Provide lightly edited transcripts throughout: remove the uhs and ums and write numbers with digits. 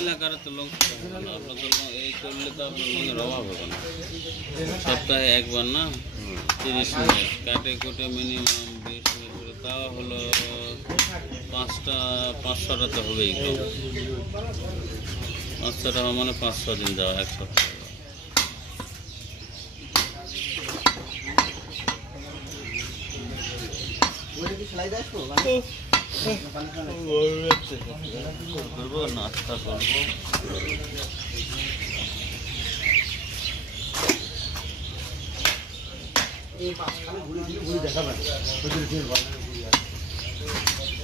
এলাকার তো লোক এই করলে তো আপনার লোকের অভাব হবে না। সপ্তাহে একবার না 30 মিনিট কাটে কুটে মিনিমাম 20 মিনিট করে তাও হলো 5-6টা তো হবেই। 5-6টা মানে 5-6 দিন যাওয়া, এক সপ্তাহ। করবো নাস্তা করবো।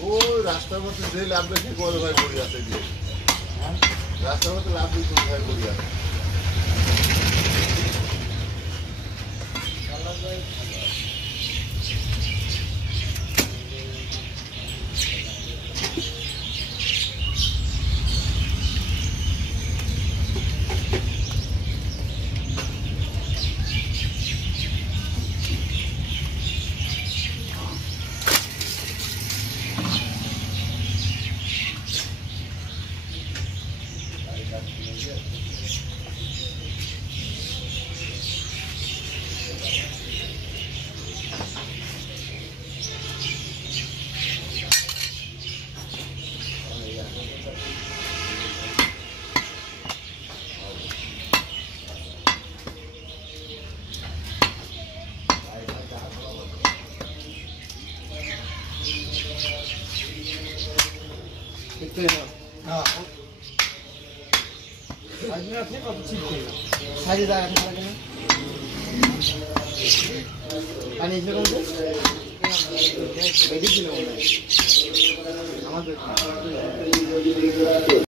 ও রাস্তার মধ্যে যে লাভ বেশি বড় ভাই পড়ে আছে, রাস্তার মধ্যে লাভ বেশি ভাই পড়ে আছে। আমাদের